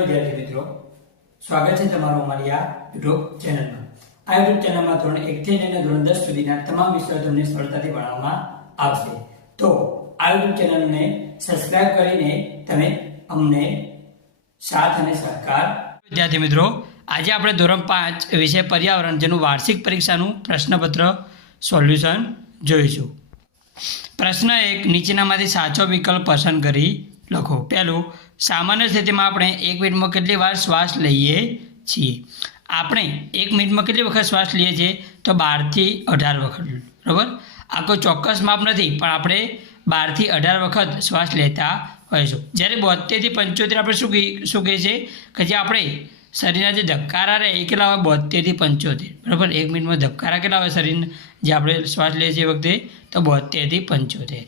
વિદ્યાર્થી મિત્રો, સ્વાગત છે તમારું અમારી આ યુટ્યુબ ચેનલમાં. આ યુટ્યુબ ચેનલમાં ધોરણ એકથી લઈને ધોરણ દસ સુધીના તમામ વિષયો તમને સરળતાથી ભણાવવામાં આવશે. તો આ યુટ્યુબ ચેનલને સબસ્ક્રાઇબ કરીને તમે અમને સાથ અને સહકાર વિદ્યાર્થી મિત્રો, આજે આપણે ધોરણ પાંચ વિષય પર્યાવરણ જેનું વાર્ષિક પરીક્ષાનું પ્રશ્નપત્ર સોલ્યુશન જોઈશું. પ્રશ્ન એક, નીચેનામાંથી સાચો વિકલ્પ પસંદ કરી લખો. પહેલું સામાન્ય સ્થિતિમાં આપણે એક મિનિટમાં કેટલી વાર શ્વાસ લઈએ છીએ? આપણે એક મિનિટમાં કેટલી વખત શ્વાસ લઈએ છીએ? તો બારથી અઢાર વખત. બરાબર? આ કોઈ ચોક્કસ માપ નથી, પણ આપણે બારથી અઢાર વખત શ્વાસ લેતા હોઈશું. જ્યારે બોતેરથી પંચોતેર આપણે શું શું કહીએ છીએ કે જે આપણે શરીરના જે ધબકારા રહે એ કેટલા હોય? બોતેરથી પંચોતેર. બરાબર? એક મિનિટમાં ધબકારા કેટલા હોય શરીરના જે આપણે શ્વાસ લઈએ છીએ વખતે? તો બોતેરથી પંચોતેર.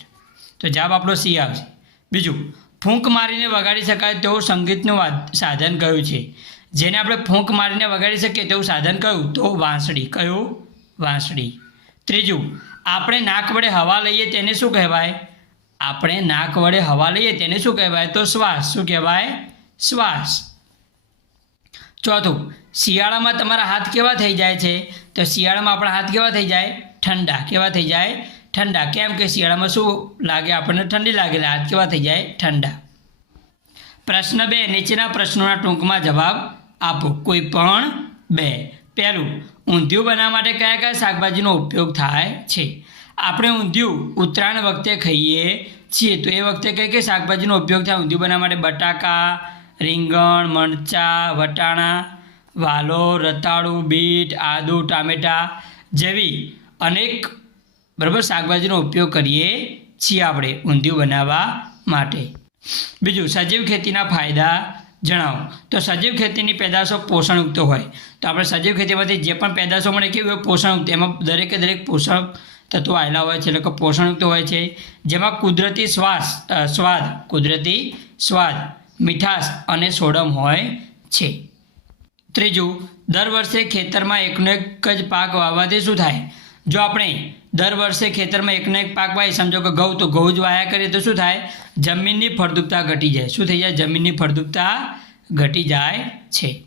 તો જવાબ આપણો સી આવશે. બીજું ફૂંક મારીને વગાડી શકાય તેવું સંગીતનું સાધન કયું છે? જેને આપણે ફૂંક મારીને વગાડી શકીએ તેવું સાધન કયું? તો વાંસળી. કયું? વાંસળી. ત્રીજું, આપણે નાક વડે હવા લઈએ તેને શું કહેવાય? આપણે નાક વડે હવા લઈએ તેને શું કહેવાય? તો શ્વાસ. શું કહેવાય? શ્વાસ. ચોથું, શિયાળામાં તમારા હાથ કેવા થઈ જાય છે? તો શિયાળામાં આપણા હાથ કેવા થઈ જાય? ઠંડા. કેવા થઈ જાય? ઠંડા. કેમ કે શિયાળામાં શું લાગે આપણને? ઠંડી લાગે હાથ કેવા થઈ જાય? ઠંડા. પ્રશ્ન બે, નીચેના પ્રશ્નોના ટૂંકમાં જવાબ આપો. કોઈ પણ બે. પહેલું, ઊંધિયું બનાવવા માટે કયા કયા શાકભાજીનો ઉપયોગ થાય છે? આપણે ઊંધિયું ઉત્તરાયણ વખતે ખાઈએ છીએ. તો એ વખતે કઈ કઈ શાકભાજીનો ઉપયોગ થાય? ઊંધિયું બનાવવા માટે બટાકા, રીંગણ, મરચાં, વટાણા, વાલો, રતાળુ, બીટ, આદુ, ટામેટાં જેવી અનેક બરાબર? શાકભાજીનો ઉપયોગ કરીએ છીએ આપણે ઊંધિયું બનાવવા માટે. બીજું, સજીવ ખેતીના ફાયદા જણાવો. તો સજીવ ખેતીની પેદાશો પોષણયુક્ત હોય. તો આપણે સજીવ ખેતીમાંથી જે પણ પેદાશો મળે કેવી હોય? પોષણયુક્ત. એમાં દરેકે દરેક પોષક તત્વો આવેલા હોય છે. એટલે કે પોષણયુક્ત હોય છે. જેમાં કુદરતી શ્વાસ સ્વાદ, કુદરતી સ્વાદ, મીઠાશ અને સોડમ હોય છે. ત્રીજું, દર વર્ષે ખેતરમાં એકનો એક જ પાક વાવવાથી શું થાય? જો આપણે દર વર્ષે ખેતરમાં એકને એક પાક વાય સમજો કે ઘઉં તો ઘઉં જ વાયા કરીએ તો શું થાય? જમીનની ફળદ્રુપતા ઘટી જાય. શું થઈ જાય? જમીનની ફળદ્રુપતા ઘટી જાય છે.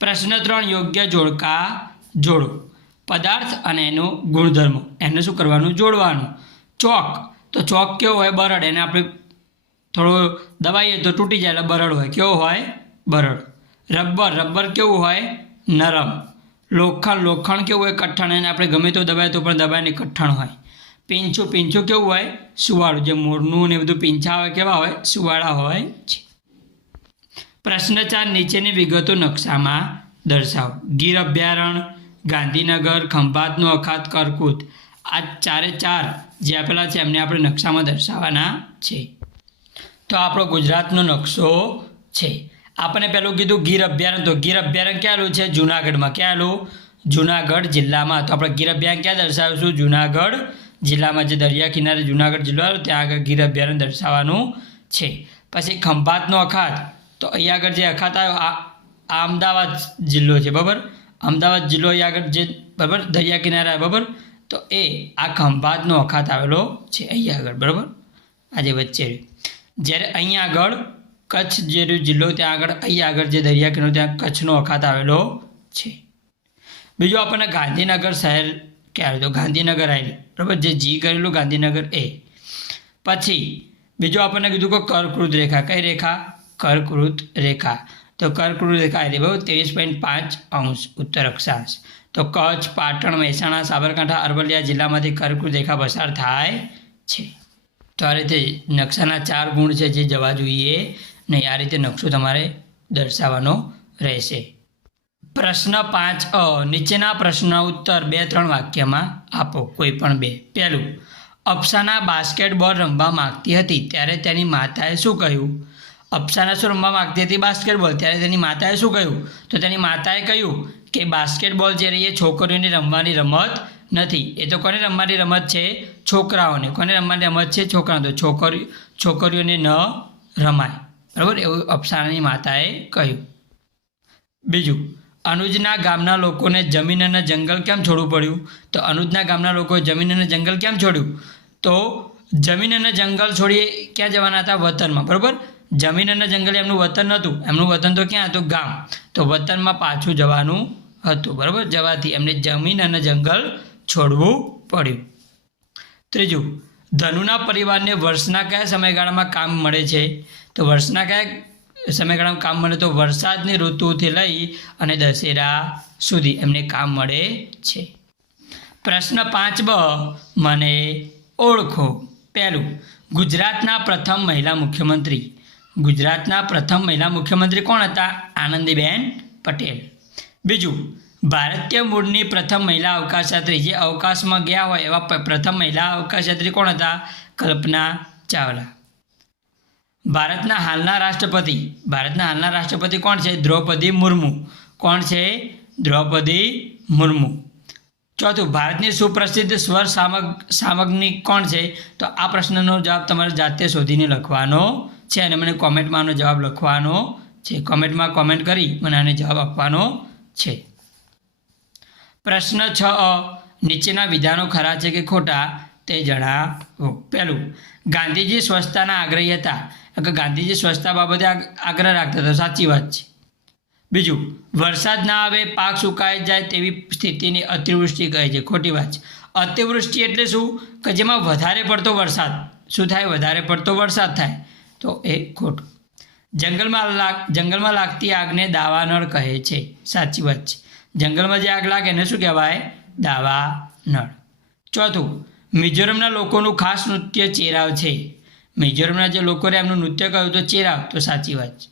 પ્રશ્ન ત્રણ, યોગ્ય જોડકા જોડો. પદાર્થ અને એનો ગુણધર્મ. એને શું કરવાનું? જોડવાનું. ચોક. તો ચોક કેવો હોય? બરડ. એને આપણે થોડો દબાઈએ તો તૂટી જાય, એટલે બરડ હોય. કેવો હોય? બરડ. રબર. રબર કેવું હોય? નરમ. લોખંડ લોખંડ કેવું હોય? કઠણ. એને આપણે ગમે તો દબાય તો પણ દબાય ને કઠણ હોય. પીંછું પીંછું કેવું હોય? સુવાળું. જે મોરનું ને બધું પીંછા હોય કેવા હોય? સુવાળા હોય છે. પ્રશ્ન ચાર નીચેની વિગતો નકશામાં દર્શાવો. ગીર અભયારણ્ય ગાંધીનગર, ખંભાતનો અખાત, કરકૂત. આ ચારે ચાર જે આપેલા છે, એમને આપણે નકશામાં દર્શાવવાના છે. તો આપણો ગુજરાતનો નકશો છે. આપણે પેલું કીધું ગીર અભયારણ્ય. તો ગીર અભયારણ્ય ક્યાંનું છે? જુનાગઢમાં. ક્યાંનું? જુનાગઢ જિલ્લામાં. તો આપણે ગીર અભયારણ્ય ક્યાં દર્શાવીશું? જુનાગઢ જિલ્લામાં. જે દરિયા કિનારે જુનાગઢ જિલ્લો આવ્યો, ત્યાં આગળ ગીર અભયારણ્ય દર્શાવવાનું છે. પછી ખંભાતનો અખાત. તો અહીંયા આગળ જે અખાત આવ્યો, આ અમદાવાદ જિલ્લો છે, બરાબર? અમદાવાદ જિલ્લો અહીંયા આગળ જે, બરાબર? દરિયા કિનારે આવે બરાબર? તો એ આ ખંભાતનો અખાત આવેલો છે, અહીંયા આગળ, બરાબર? આજે વચ્ચે. જ્યારે અહીંયા આગળ કચ્છ જે જિલ્લો, ત્યાં આગળ અહીંયા આગળ જે દરિયા કિનારો, ત્યાં કચ્છનો અખાત આવેલો છે. બીજું આપણને ગાંધીનગર શહેર ક્યાં તો ગાંધીનગર આવેલું. બરાબર? જે જી કરેલું, ગાંધીનગર એ. પછી, બીજું આપણને કીધું કે કર્કવૃત રેખા. કઈ રેખા? કર્કવૃત રેખા. તો કર્કવૃત રેખા આવી બરાબર? ત્રેવીસ પોઈન્ટ પાંચ અંશ ઉત્તર અક્ષાંશ. તો કચ્છ, પાટણ, મહેસાણા, સાબરકાંઠા અરવલ્લિયા જિલ્લામાંથી કર્કવૃત રેખા પસાર થાય છે. તો આ રીતે નકશાના ચાર ગુણ છે જે જવા જોઈએ. નહીં આ રીતે નકશો તમારે દર્શાવવાનો રહેશે. પ્રશ્ન પાંચ અ, નીચેના પ્રશ્નના ઉત્તર બે ત્રણ વાક્યમાં આપો, કોઈ પણ બે. પહેલું, અપ્સાના બાસ્કેટબોલ રમવા માગતી હતી, ત્યારે તેની માતાએ શું કહ્યું? અપ્સાના શું રમવા માંગતી હતી બાસ્કેટબોલ? ત્યારે તેની માતાએ શું કહ્યું? તો તેની માતાએ કહ્યું કે બાસ્કેટબોલ જે રહી એ છોકરીઓની રમવાની રમત નથી. એ તો કોને રમવાની રમત છે? છોકરાઓને. કોને રમવાની રમત છે? છોકરાઓ તો છોકરી, છોકરીઓને ન રમાય. બરાબર? એવું અપ્સાનાની માતાએ કહ્યું. બીજું, અનુજના ગામના લોકોને જમીન અને જંગલ કેમ છોડવું પડ્યું? તો અનુજના ગામના લોકોએ જમીન અને જંગલ કેમ છોડ્યું? તો જમીન અને જંગલ છોડીએ ક્યાં જવાના હતા? વતનમાં, બરાબર? જમીન અને જંગલ એમનું વતન નહોતું એમનું વતન તો ક્યાં હતું? ગામ. તો વતનમાં પાછું જવાનું હતું, બરાબર? જવાથી એમને જમીન અને જંગલ છોડવું પડ્યું. ત્રીજું, ધનુના પરિવારને વર્ષના કયા સમયગાળામાં કામ મળે છે? તો વર્ષના કયા સમયગાળામાં કામ મળે તો વરસાદની ઋતુથી લઈ અને દશેરા સુધી એમને કામ મળે છે. પ્રશ્ન પાંચ બ, મને ઓળખો. પહેલું, ગુજરાતના પ્રથમ મહિલા મુખ્યમંત્રી. ગુજરાતના પ્રથમ મહિલા મુખ્યમંત્રી કોણ હતા? આનંદીબેન પટેલ. બીજું, ભારતીય મૂળની પ્રથમ મહિલા અવકાશયાત્રી જે અવકાશમાં ગયા હોય એવા પ્રથમ મહિલા અવકાશયાત્રી કોણ હતા? કલ્પના ચાવલા. ભારતના હાલના રાષ્ટ્રપતિ, ભારતના હાલના રાષ્ટ્રપતિ કોણ છે? દ્રૌપદી મુર્મુ. કોણ છે? દ્રૌપદી મુર્મુ. ચોથું, ભારતની સુપ્રસિદ્ધ સ્વર સામગ સામગ્રી કોણ છે? તો આ પ્રશ્નનો જવાબ તમારે જાતે શોધીને લખવાનો છે અને મને કોમેન્ટમાં આનો જવાબ લખવાનો છે. કોમેન્ટમાં કોમેન્ટ કરી મને આને જવાબ આપવાનો છે. પ્રશ્ન છ નીચેના વિધાનો ખરા છે કે ખોટા તે જણાવો. પહેલું ગાંધીજી સ્વચ્છતાના આગ્રહી હતા. કે ગાંધીજી સ્વચ્છતા બાબતે આગ્રહ રાખતા હતા સાચી વાત છે. બીજું, વરસાદ ના આવે, પાક સુકાઈ જાય તેવી સ્થિતિની અતિવૃષ્ટિ કહે છે. ખોટી વાત છે. અતિવૃષ્ટિ એટલે શું? કે જેમાં વધારે પડતો વરસાદ. શું થાય? વધારે પડતો વરસાદ થાય. તો એ ખોટું. જંગલમાં લાગ, જંગલમાં લાગતી આગને દાવાનળ કહે છે. સાચી વાત છે. જંગલમાં જે આગ લાગે એને શું કહેવાય? દાવાનળ. ચોથું મિઝોરમના લોકોનું ખાસ નૃત્ય ચેરાવ છે. મિઝોરમના જે લોકોએ એમનું નૃત્ય કહ્યું તો ચેરાવ, તો સાચી વાત છે.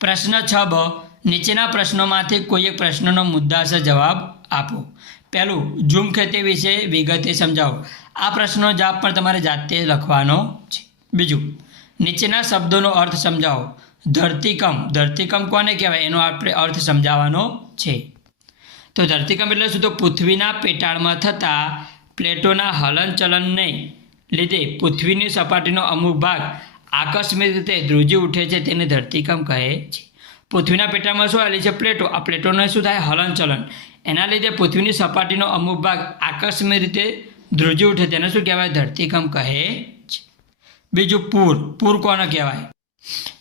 પ્રશ્ન છ બ, નીચેના પ્રશ્નોમાંથી કોઈ એક પ્રશ્નનો મુદ્દાસર જવાબ આપો. પહેલું, ઝૂમ ખેતી વિશે વિગતે સમજાવો. આ પ્રશ્નનો જવાબ પણ તમારે જાતે લખવાનો છે. બીજું, નીચેના શબ્દોનો અર્થ સમજાવો. ધરતીકંપ ધરતીકંપ કોને કહેવાય? એનો આપણે અર્થ સમજાવવાનો છે. તો ધરતીકંપ એટલે શું? તો પૃથ્વીના પેટાળમાં થતા પ્લેટોના હલનચલનને લીધે પૃથ્વીની સપાટીનો અમુક ભાગ આકસ્મિક રીતે ધ્રુજી ઉઠે છે તેને ધરતીકંપ કહે છે. પૃથ્વીના પેટામાં શું આવેલી છે? પ્લેટો. આ પ્લેટોને શું થાય? હલનચલન. એના લીધે પૃથ્વીની સપાટીનો અમુક ભાગ આકસ્મિક રીતે ધ્રુજી ઉઠે. તેને શું કહેવાય? ધરતીકંપ કહે છે. બીજું પૂર. પૂર કોને કહેવાય?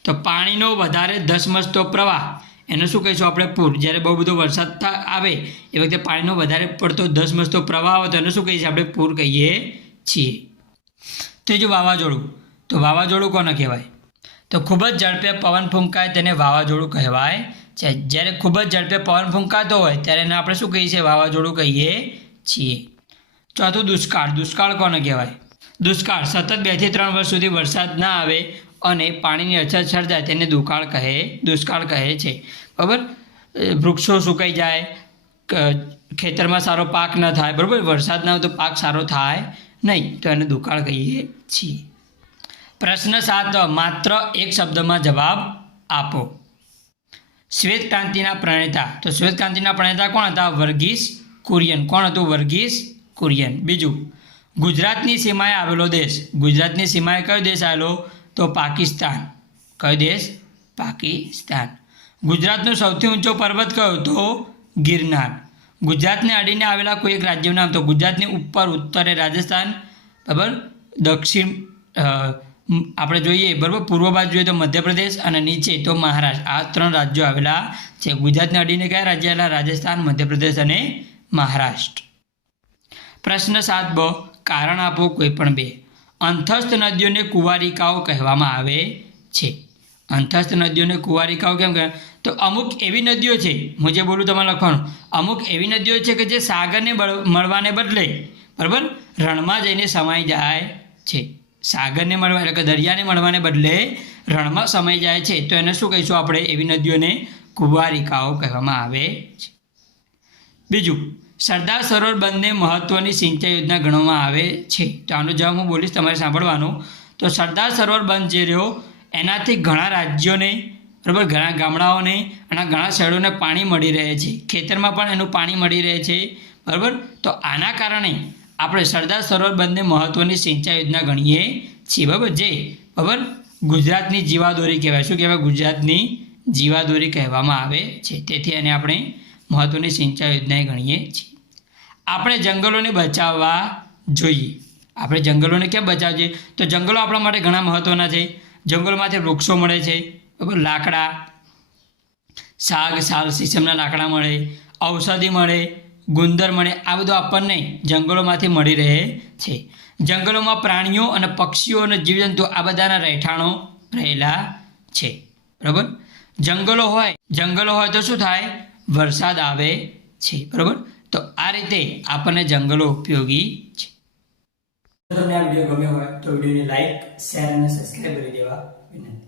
તો પાણીનો વધારે ધસમસતો પ્રવાહ એને શું કહીશું આપણે? પૂર. જ્યારે બહુ બધો વરસાદ આવે, એ વખતે પાણીનો વધારે પડતો ધસમસતો પ્રવાહ આવે તો એને શું કહીએ? છીએ આપણે પૂર કહીએ છીએ. ત્રીજું વાવાઝોડું. તો વાવાઝોડું કોને કહેવાય? તો ખૂબ જ ઝડપે પવન ફૂંકાય તેને વાવાઝોડું કહેવાય છે. જ્યારે ખૂબ જ ઝડપે પવન ફૂંકાતો હોય, ત્યારે એને આપણે શું કહીએ છીએ? વાવાઝોડું કહીએ છીએ. ચોથું દુષ્કાળ. દુષ્કાળ કોને કહેવાય? દુષ્કાળ. સતત બેથી ત્રણ વર્ષ સુધી વરસાદ ના આવે અને પાણીની અછત સર્જાય તેને દુકાળ કહે, દુષ્કાળ કહે છે. બરાબર? વૃક્ષો સુકાઈ જાય ખેતરમાં સારો પાક ન થાય. બરાબર? વરસાદ ના હોય તો પાક સારો થાય નહીં. તો એને દુકાળ કહીએ છીએ. પ્રશ્ન સાત, માત્ર એક શબ્દમાં જવાબ આપો. શ્વેત ક્રાંતિના પ્રણેતા. તો શ્વેત ક્રાંતિના પ્રણેતા કોણ હતા? વર્ગીસ કુરિયન. કોણ હતું? વર્ગીસ કુરિયન. બીજું. ગુજરાતની સીમાએ આવેલો દેશ. ગુજરાતની સીમાએ કયો દેશ આવેલો? તો પાકિસ્તાન. કયો દેશ? પાકિસ્તાન. ગુજરાતનો સૌથી ઊંચો પર્વત કયો? તો ગિરનાર. ગુજરાતને અડીને આવેલા કોઈ એક રાજ્યનું નામ. તો ગુજરાતની ઉપર, ઉત્તરે રાજસ્થાન, બરાબર? દક્ષિણ આપણે જોઈએ, બરાબર? પૂર્વ બાજુ જોઈએ તો મધ્યપ્રદેશ અને નીચે તો મહારાષ્ટ્ર. આ ત્રણ રાજ્યો આવેલા છે. ગુજરાતને અડીને કયા રાજ્ય આવેલા? રાજસ્થાન, મધ્યપ્રદેશ અને મહારાષ્ટ્ર. પ્રશ્ન સાત બ, કારણ આપો કોઈ પણ બે. અંથસ્થ નદીઓને કુંવારિકાઓ કહેવામાં આવે છે. અંથસ્થ નદીઓને કુંવારિકાઓ કેમ કહેવાય? તો અમુક એવી નદીઓ છે, હું જે બોલું તમારે લખવાનું, અમુક એવી નદીઓ છે કે જે સાગરને મળવાને બદલે, બરાબર? રણમાં જઈને સમાઈ જાય છે. સાગરને મળવા, એટલે કે દરિયાને મળવાને બદલે રણમાં સમાઈ જાય છે. તો એને શું કહીશું આપણે? એવી નદીઓને કુંવારિકાઓ કહેવામાં આવે છે. બીજું સરદાર સરોવર બંધને મહત્ત્વની સિંચાઈ યોજના ગણવામાં આવે છે. તો આનો જવાબ હું બોલીશ, તમારે સાંભળવાનો. તો સરદાર સરોવર બંધ જે રહ્યો, એનાથી ઘણા રાજ્યોને, બરાબર, ઘણા ગામડાઓને અને ઘણા શહેરોને પાણી મળી રહે છે. ખેતરમાં પણ એનું પાણી મળી રહે છે, બરાબર? તો આના કારણે આપણે સરદાર સરોવર બંધને મહત્ત્વની સિંચાઈ યોજના ગણીએ છીએ, બરાબર? જે, બરાબર? ગુજરાતની જીવાદોરી કહેવાય. શું કહેવાય? ગુજરાતની જીવાદોરી કહેવામાં આવે છે. તેથી એને આપણે મહત્ત્વની સિંચાઈ યોજનાએ ગણીએ છીએ. આપણે જંગલોને બચાવવા જોઈએ. આપણે જંગલોને કેમ બચાવીએ તો જંગલો આપણા માટે ઘણા મહત્ત્વના છે. જંગલોમાંથી વૃક્ષો મળે છે, બરાબર? લાકડા શાક સાલ, સીસમના લાકડા મળે, ઔષધિ મળે, ગુંદર મળે, આ બધું આપણને જંગલોમાંથી મળી રહે છે. જંગલોમાં પ્રાણીઓ અને પક્ષીઓ અને જીવજંતુ આ બધાના રહેઠાણો રહેલા છે, બરાબર? જંગલો હોય જંગલો હોય તો શું થાય? વરસાદ આવે છે, બરાબર? તો આ રીતે આપણને જંગલો ઉપયોગી છે. જો તમને આ વીડિયો ગમ્યો હોય તો વિડીયોને લાઈક શેર અને સબસ્ક્રાઈબ કરી દેવા વિનંતી.